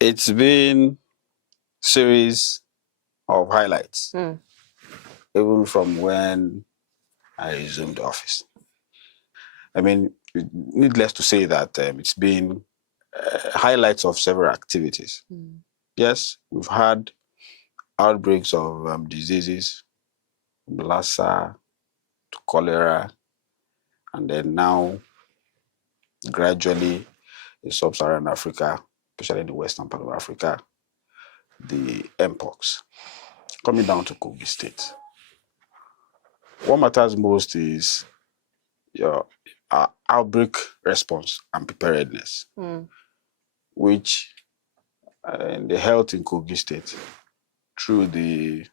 It's been series of highlights, even from when I resumed office. I mean, needless to say that it's been highlights of several activities. Yes, we've had outbreaks of diseases, from Lassa to cholera, and then now gradually in sub-Saharan Africa, especially in the western part of Africa, the mpox. Coming down to Kogi State, what matters most is your outbreak response and preparedness, which in the health in Kogi State, through the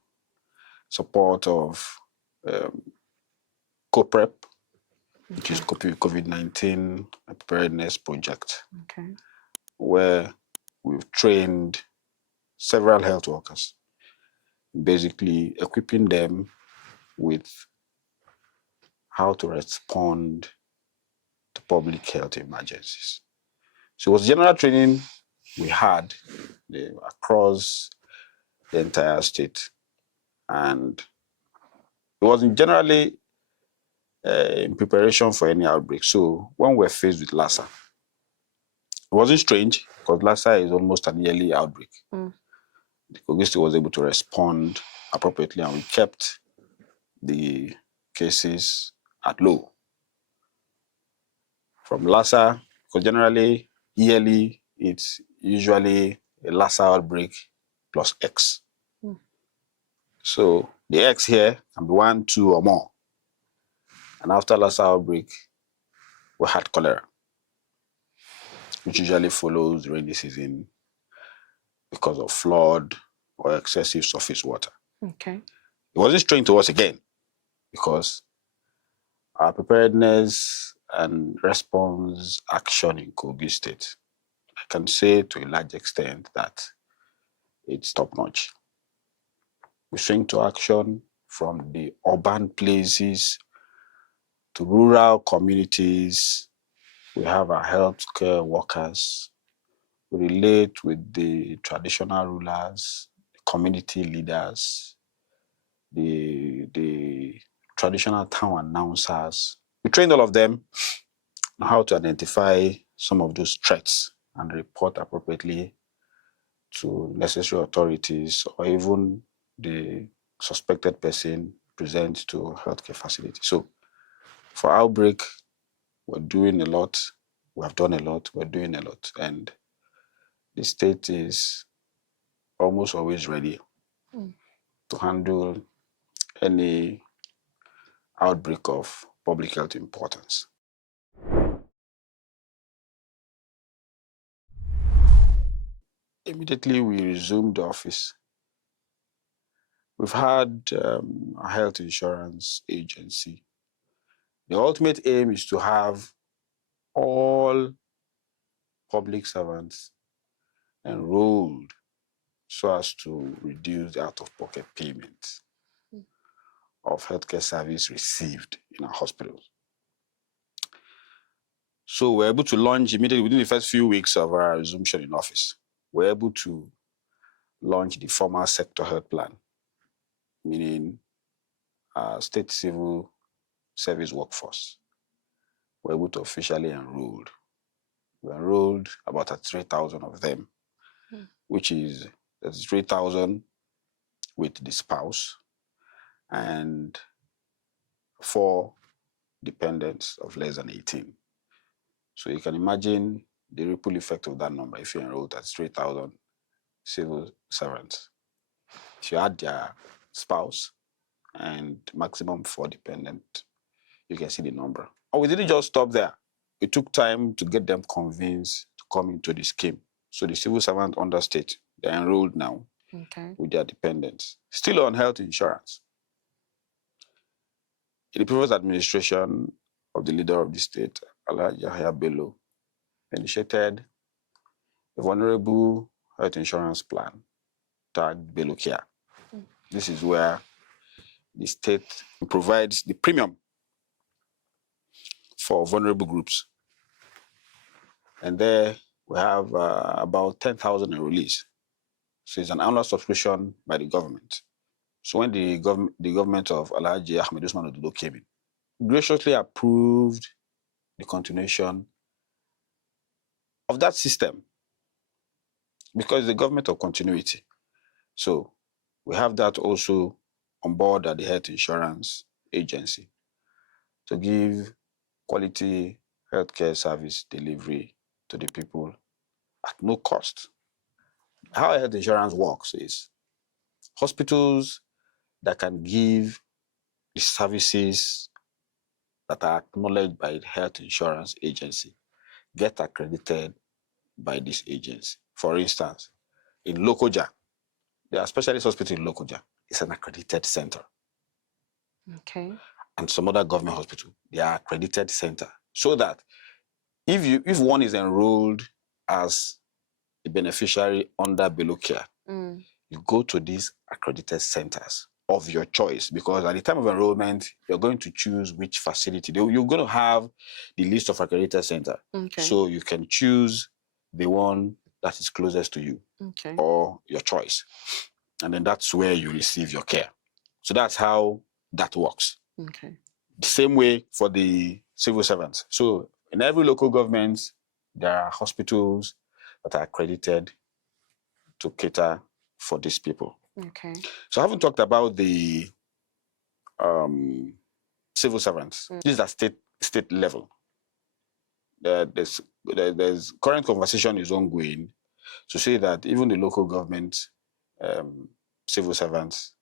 support of COPREP, which is COVID-19 preparedness project, where we've trained several health workers, basically equipping them with how to respond to public health emergencies. So it was general training we had across the entire state. And it wasn't generally in preparation for any outbreak. So when we're faced with Lassa, it wasn't strange because Lassa is almost an yearly outbreak. The Kogi State was able to respond appropriately, and we kept the cases at low. From Lassa, because generally, yearly, it's usually a Lassa outbreak plus X. So the X here can be 1, 2, or more. And after Lassa outbreak, we had cholera, which usually follows rainy season because of flood or excessive surface water. It wasn't strange to us again because our preparedness and response action in Kogi State, I can say to a large extent that it's top-notch. We swing to action from the urban places to rural communities. We have our healthcare workers. We relate with the traditional rulers, the community leaders, the traditional town announcers. We trained all of them on how to identify some of those threats and report appropriately to necessary authorities, or even the suspected person present to healthcare facility. So for outbreak, we're doing a lot. We have done a lot. We're doing a lot. And the state is almost always ready to handle any outbreak of public health importance. Immediately we resumed office. We've had a health insurance agency. The ultimate aim is to have all public servants enrolled so as to reduce the out-of-pocket payments of healthcare service received in our hospitals. So we're able to launch immediately within the first few weeks of our resumption in office. We're able to launch the formal sector health plan, meaning state civil service workforce. We're able to officially enroll. We enrolled about 3,000 of them, which is 3,000 with the spouse and 4 dependents of less than 18. So you can imagine the ripple effect of that number if you enrolled at 3,000 civil servants. If you add their spouse and maximum 4 dependent, you can see the number. And we didn't just stop there. It took time to get them convinced to come into the scheme. So the civil servant under state, they're enrolled now with their dependents, still on health insurance. In the previous administration of the leader of the state, Yahya Bello, initiated a vulnerable health insurance plan tagged Bello Care. This is where the state provides the premium for vulnerable groups. And there we have about 10,000 enrollees. So it's an annual subscription by the government. So when the government of Alhaji Ahmed Usman Ododo came in, graciously approved the continuation of that system because the government of continuity. So we have that also on board at the Health Insurance Agency to give quality healthcare service delivery to the people at no cost. How health insurance works is hospitals that can give the services that are acknowledged by the Health Insurance Agency get accredited by this agency. For instance, in Lokoja, there are specialist hospital in Lokoja. It's an accredited center. Okay. And some other government hospital, they are accredited center. So that if one is enrolled as a beneficiary under below care, you go to these accredited centers of your choice, because at the time of enrollment, you're going to choose which facility. You're going to have the list of accredited center. Okay. So you can choose the one that is closest to you, okay, or your choice. And then that's where you receive your care. So that's how that works. okay, The same way for the civil servants. So in every local government, there are hospitals that are accredited to cater for these people. okay, So I haven't talked about the civil servants. This is at state level. There's current conversation is ongoing to say that even the local government civil servants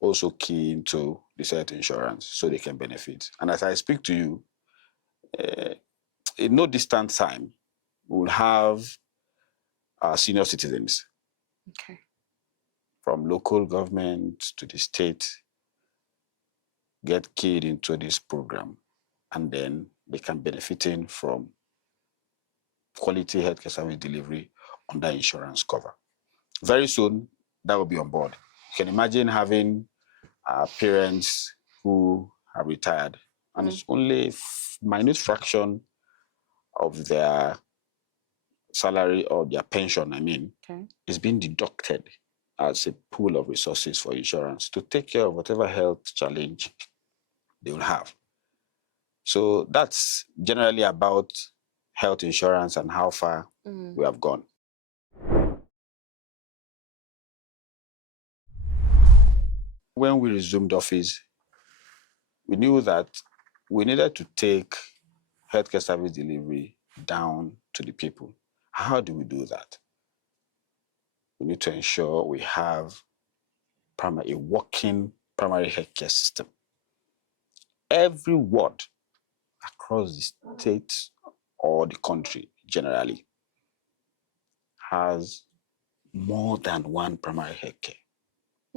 also key into this health insurance so they can benefit. And as I speak to you, in no distant time, we will have our senior citizens okay, from local government to the state get keyed into this program, and then they can benefiting from quality healthcare service delivery under insurance cover. Very soon, that will be on board. You can imagine having parents who are retired, and it's only a minute fraction of their salary or their pension, okay, is being deducted as a pool of resources for insurance to take care of whatever health challenge they will have. So that's generally about health insurance and how far we have gone. When we resumed office, we knew that we needed to take healthcare service delivery down to the people. How do we do that? We need to ensure we have a working primary healthcare system. Every ward across the state or the country generally has more than one primary healthcare.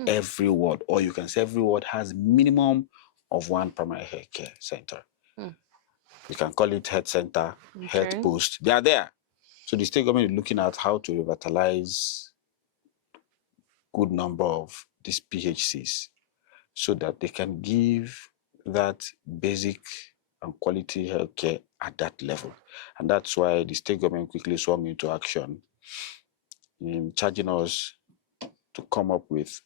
Every ward, or you can say every ward, has minimum of one primary healthcare center. You can call it health center, health post. They are there. So the state government is looking at how to revitalize good number of these PHCs so that they can give that basic and quality healthcare at that level. And that's why the state government quickly swung into action in charging us to come up with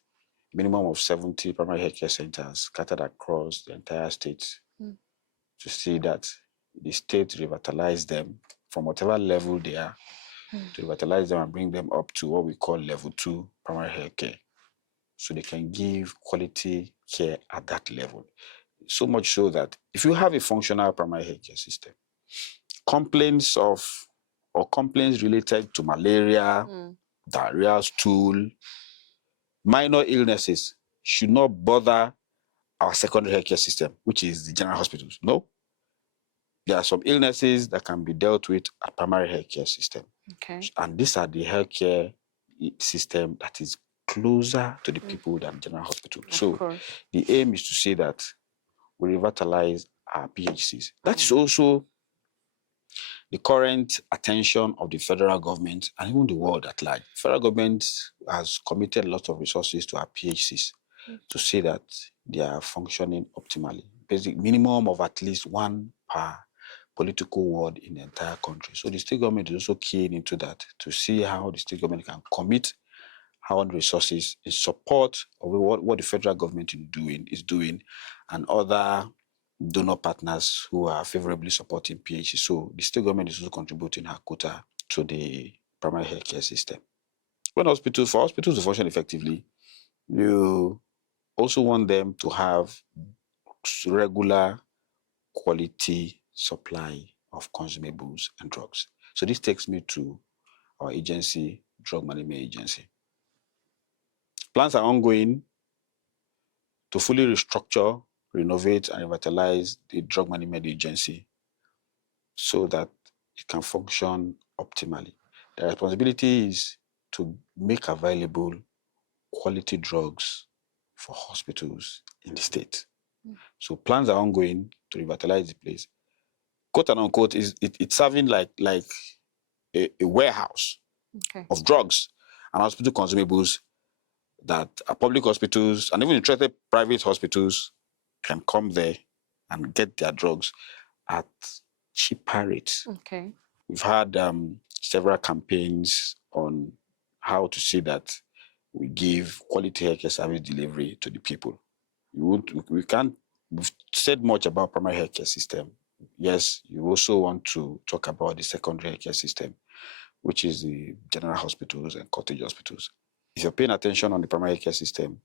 minimum of 70 primary healthcare centers scattered across the entire state to see that the state revitalize them from whatever level they are, to revitalize them and bring them up to what we call level 2 primary healthcare, so they can give quality care at that level. So much so that if you have a functional primary healthcare system, complaints related to malaria, diarrhea, stool, minor illnesses should not bother our secondary healthcare system, which is the general hospitals. No. There are some illnesses that can be dealt with at primary healthcare system. okay, And these are the healthcare system that is closer to the people than general hospital. So the aim is to say that we revitalize our PHCs. That is also the current attention of the federal government and even the world at large. The federal government has committed a lot of resources to our PHCs to say that they are functioning optimally. Basic minimum of at least one per political ward in the entire country. So the state government is also keying into that to see how the state government can commit how resources in support of what the federal government is doing, and other donor partners who are favorably supporting PHC. So the state government is also contributing her quota to the primary healthcare system. For hospitals to function effectively, you also want them to have regular quality supply of consumables and drugs. So this takes me to our agency, Drug Management Agency. Plans are ongoing to fully restructure, renovate, and revitalize the Drug Management Agency so that it can function optimally. The responsibility is to make available quality drugs for hospitals in the state. So plans are ongoing to revitalize the place. Quote and unquote, it's serving like a warehouse of drugs and hospital consumables that public hospitals and even interested private hospitals can come there and get their drugs at cheaper rates. Okay. We've had several campaigns on how to see that we give quality healthcare service delivery to the people. We've said much about primary healthcare system. Yes, you also want to talk about the secondary healthcare system, which is the general hospitals and cottage hospitals. If you're paying attention on the primary care system,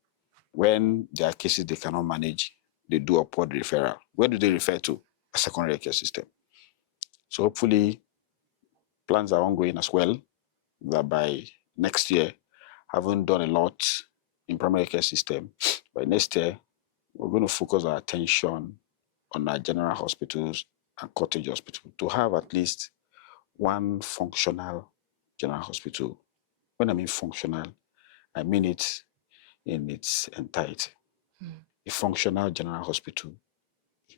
when there are cases they cannot manage, they do upward referral. Where do they refer to? A secondary care system. So hopefully plans are ongoing as well, that by next year, having done a lot in primary care system, by next year, we're going to focus our attention on our general hospitals and cottage hospitals to have at least one functional general hospital. When I mean functional, I mean it in its entirety. A functional general hospital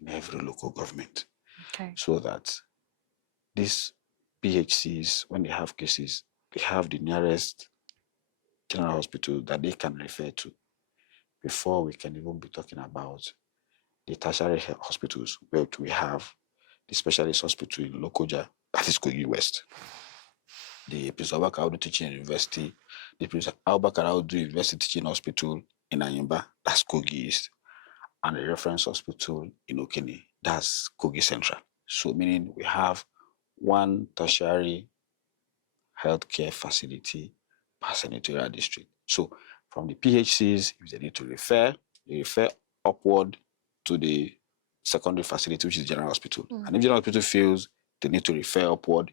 in every local government. Okay. So that these PHCs, when they have cases, they have the nearest general hospital that they can refer to before we can even be talking about the tertiary hospitals, where we have the specialist hospital in Lokoja, that is Kogi West, the Prince Albert Audu Teaching University, the Prince Albert Audu University Teaching Hospital in Ayimba, that's Kogi East, and the reference hospital in Okene, that's Kogi Central. So meaning we have one tertiary healthcare facility per senatorial district. So from the PHCs, if they need to refer, they refer upward to the secondary facility, which is general hospital. And if general hospital feels they need to refer upward,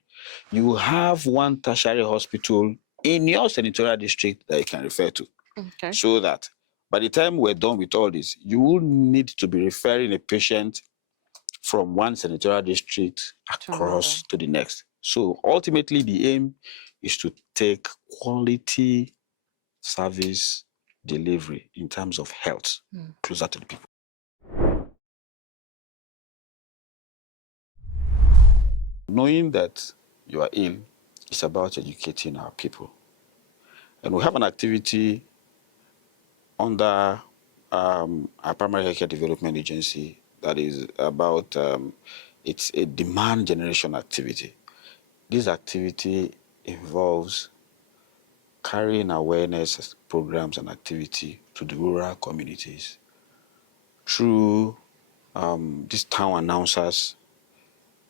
you have one tertiary hospital in your senatorial district that you can refer to. Okay. So that by the time we're done with all this, you will need to be referring a patient from one senatorial district across to the next. So ultimately, the aim is to take quality service delivery in terms of health closer to the people. Knowing that you are ill is about educating our people. And we have an activity under our primary healthcare development agency that is about, it's a demand generation activity. This activity involves carrying awareness programs and activity to the rural communities through these town announcers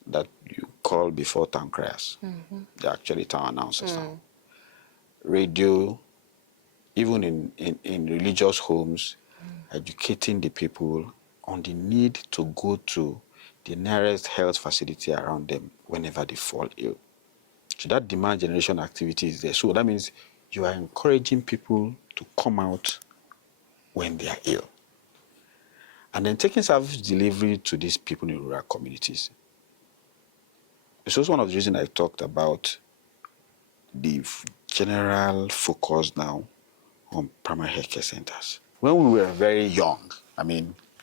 that you call before town criers. They're actually town announcers now. Radio, even in religious homes, educating the people on the need to go to the nearest health facility around them whenever they fall ill. So that demand generation activity is there. So that means you are encouraging people to come out when they are ill. And then taking service delivery to these people in rural communities. It's also one of the reasons I talked about the general focus now on primary healthcare centers. When we were very young,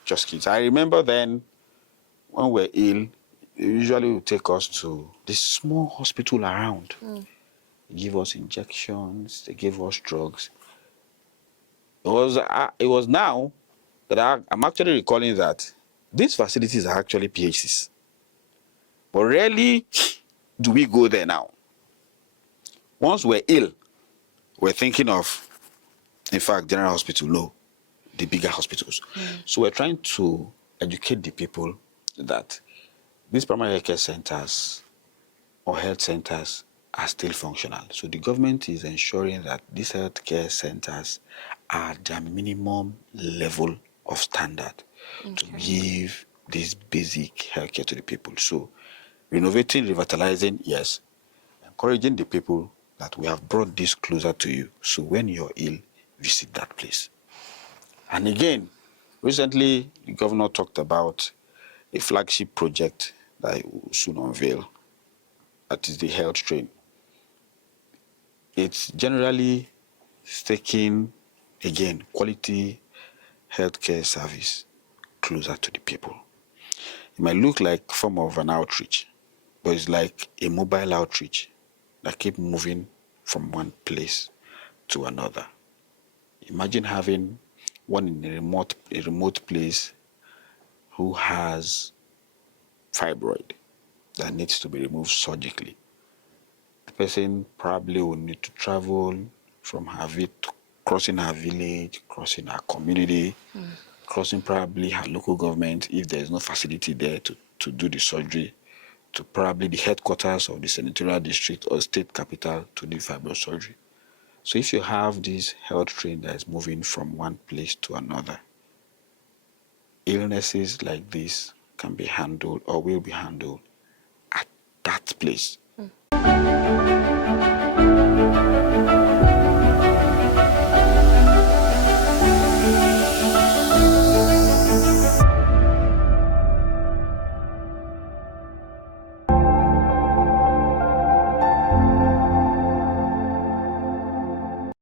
just kids, I remember then when we were ill, they usually would take us to this small hospital around. They give us injections, they give us drugs. It was now that I'm actually recalling that these facilities are actually PHCs. But rarely do we go there now. Once we're ill, we're thinking of, in fact, general hospital, no, the bigger hospitals. So we're trying to educate the people that these primary health care centers or health centers are still functional. So the government is ensuring that these health care centers are their minimum level of standard to Okay. give this basic healthcare to the people. So renovating, revitalizing, yes. Encouraging the people that we have brought this closer to you. So when you're ill, visit that place. And again, recently the governor talked about a flagship project that he will soon unveil. That is the health train. It's generally taking, again, quality healthcare service closer to the people. It might look like a form of an outreach, but it's like a mobile outreach that keep moving from one place to another. Imagine having one in a remote place who has fibroid that needs to be removed surgically. The person probably will need to travel from crossing her village, crossing her community, crossing probably her local government if there is no facility there to do the surgery, to probably the headquarters of the senatorial district or state capital to do fibroid surgery. So if you have this health train that is moving from one place to another, illnesses like this can be handled or will be handled at that place.